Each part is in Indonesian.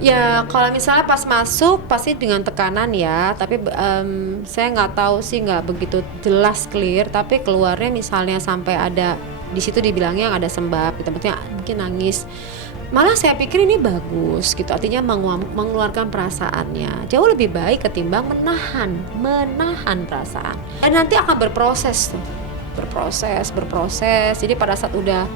Ya kalau misalnya pas masuk pasti dengan tekanan ya, tapi saya nggak tahu sih, nggak begitu jelas clear, tapi keluarnya misalnya sampai ada di situ dibilangnya ada sembab gitu, maksudnya mungkin nangis. Malah saya pikir ini bagus gitu, artinya mengeluarkan perasaannya jauh lebih baik ketimbang menahan perasaan. Dan nanti akan berproses tuh, berproses. Jadi pada saat udah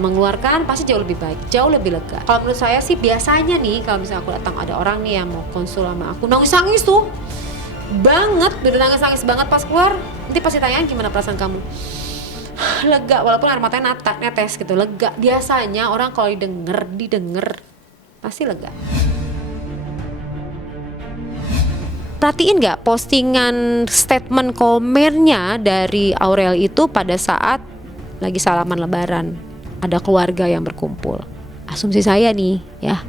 mengeluarkan pasti jauh lebih baik, jauh lebih lega. Kalau menurut saya sih biasanya nih, kalau misalnya aku datang ada orang nih yang mau konsul sama aku nangis tuh banget, bener nangis banget, pas keluar nanti pasti tanyain gimana perasaan kamu. Lega, walaupun air matanya netes gitu, lega. Biasanya orang kalau didengar pasti lega. Perhatiin nggak postingan statement komennya dari Aurel itu pada saat lagi salaman lebaran, ada keluarga yang berkumpul. Asumsi saya nih ya,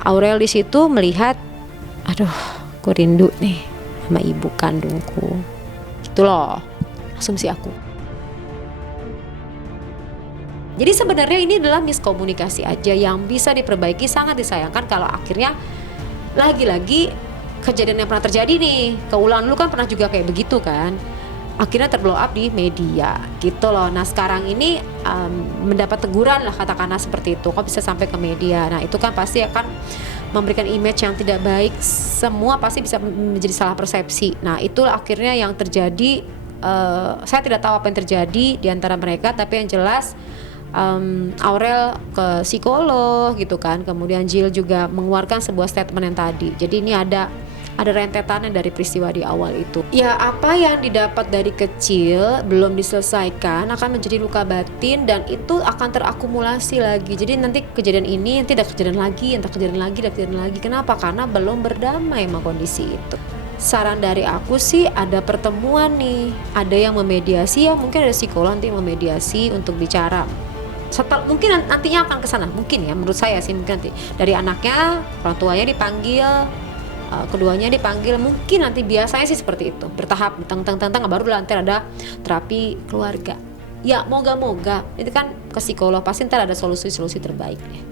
Aurel di situ melihat, aduh, aku rindu nih sama ibu kandungku. Gitu loh, asumsi aku. Jadi sebenarnya ini adalah miskomunikasi aja yang bisa diperbaiki. Sangat disayangkan kalau akhirnya lagi-lagi kejadian yang pernah terjadi nih keulang. Dulu kan pernah juga kayak begitu kan, akhirnya terblow up di media gitu loh. Nah sekarang ini mendapat teguran lah katakanlah seperti itu, kok bisa sampai ke media. Nah itu kan pasti akan memberikan image yang tidak baik, semua pasti bisa menjadi salah persepsi. Nah itulah akhirnya yang terjadi. Saya tidak tahu apa yang terjadi di antara mereka, tapi yang jelas Aurel ke psikolog gitu kan, kemudian Jill juga mengeluarkan sebuah statement yang tadi. Jadi ini ada rentetannya dari peristiwa di awal itu. Ya apa yang didapat dari kecil belum diselesaikan akan menjadi luka batin, dan itu akan terakumulasi lagi. Jadi nanti kejadian ini nanti ada kejadian lagi, entah kejadian lagi. Kenapa? Karena belum berdamai sama kondisi itu. Saran dari aku sih ada pertemuan nih, ada yang memediasi, ya mungkin ada psikolog nanti memediasi untuk bicara. Setelah, mungkin nantinya akan ke sana, mungkin ya, menurut saya sih mungkin nanti dari anaknya, orang tuanya dipanggil, keduanya dipanggil, mungkin nanti biasanya sih seperti itu, bertahap, tentang baru nanti ada terapi keluarga. Ya moga-moga itu kan ke psikolog pasti ntar ada solusi terbaiknya.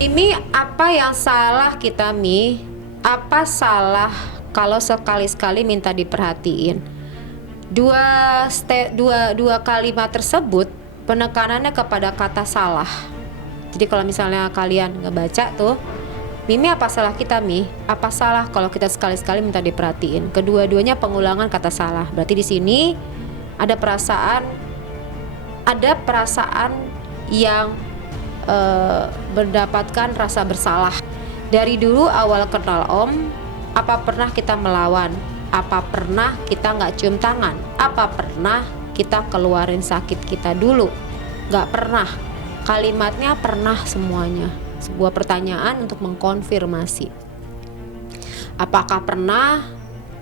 Ini apa yang salah kita, Mi? Apa salah kalau sekali-sekali minta diperhatiin? Dua kalimat tersebut penekanannya kepada kata salah. Jadi kalau misalnya kalian ngebaca tuh, Mimi, apa salah kita, Mi? Apa salah kalau kita sekali-sekali minta diperhatiin? Kedua-duanya pengulangan kata salah. Berarti di sini ada perasaan yang mendapatkan rasa bersalah. Dari dulu awal kenal Om, apa pernah kita melawan? Apa pernah kita nggak cium tangan? Apa pernah kita keluarin sakit kita dulu? Nggak pernah. Kalimatnya pernah semuanya. Sebuah pertanyaan untuk mengkonfirmasi. Apakah pernah?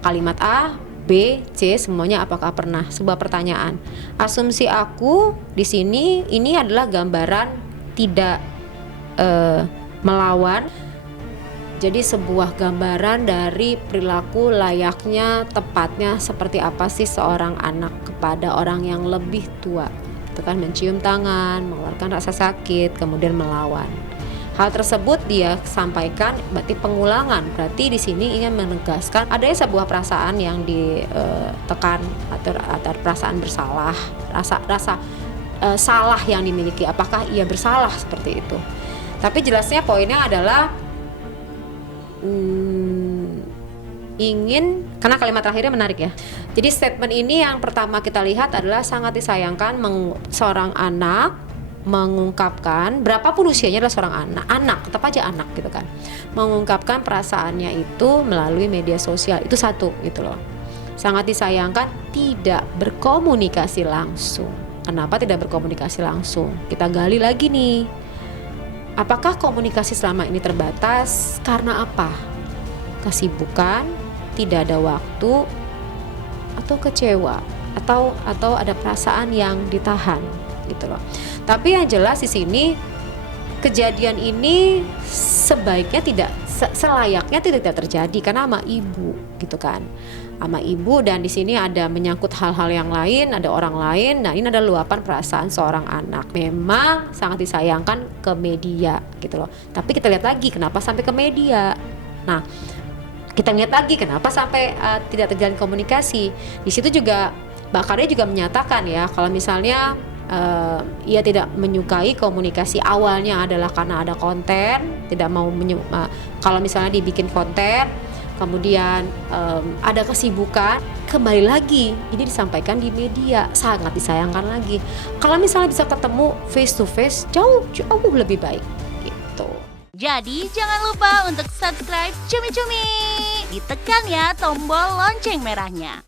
Kalimat A, B, C, semuanya apakah pernah? Sebuah pertanyaan. Asumsi aku di sini ini adalah gambaran tidak melawan. Jadi sebuah gambaran dari perilaku layaknya, tepatnya seperti apa sih seorang anak kepada orang yang lebih tua. Itu kan mencium tangan, mengeluarkan rasa sakit, kemudian melawan. Hal tersebut dia sampaikan berarti pengulangan. Berarti di sini ingin menegaskan adanya sebuah perasaan yang ditekan atau perasaan bersalah, rasa salah yang dimiliki. Apakah ia bersalah seperti itu? Tapi jelasnya poinnya adalah ingin, karena kalimat terakhirnya menarik ya. Jadi statement ini yang pertama kita lihat adalah sangat disayangkan seorang anak mengungkapkan, berapapun usianya adalah seorang anak, tetap aja anak gitu kan, mengungkapkan perasaannya itu melalui media sosial. Itu satu gitu loh. Sangat disayangkan tidak berkomunikasi langsung. Kenapa tidak berkomunikasi langsung? Kita gali lagi nih. Apakah komunikasi selama ini terbatas? Karena apa? Kesibukan, tidak ada waktu, atau kecewa, atau ada perasaan yang ditahan gitu loh. Tapi yang jelas di sini kejadian ini sebaiknya tidak, selayaknya tidak terjadi karena sama ibu gitu kan. sama ibu, dan di sini ada menyangkut hal-hal yang lain, ada orang lain. Nah, ini ada luapan perasaan seorang anak. Memang sangat disayangkan ke media gitu loh. Tapi kita lihat lagi kenapa sampai ke media. Nah, kita lihat lagi kenapa sampai tidak terjalin komunikasi. Di situ juga Mbak Karya juga menyatakan ya, kalau misalnya ia tidak menyukai komunikasi awalnya adalah karena ada konten, tidak mau kalau misalnya dibikin konten, kemudian ada kesibukan, kembali lagi ini disampaikan di media, sangat disayangkan lagi. Kalau misalnya bisa ketemu face to face, jauh lebih baik gitu. Jadi jangan lupa untuk subscribe Cumi Cumi, ditekan ya tombol lonceng merahnya.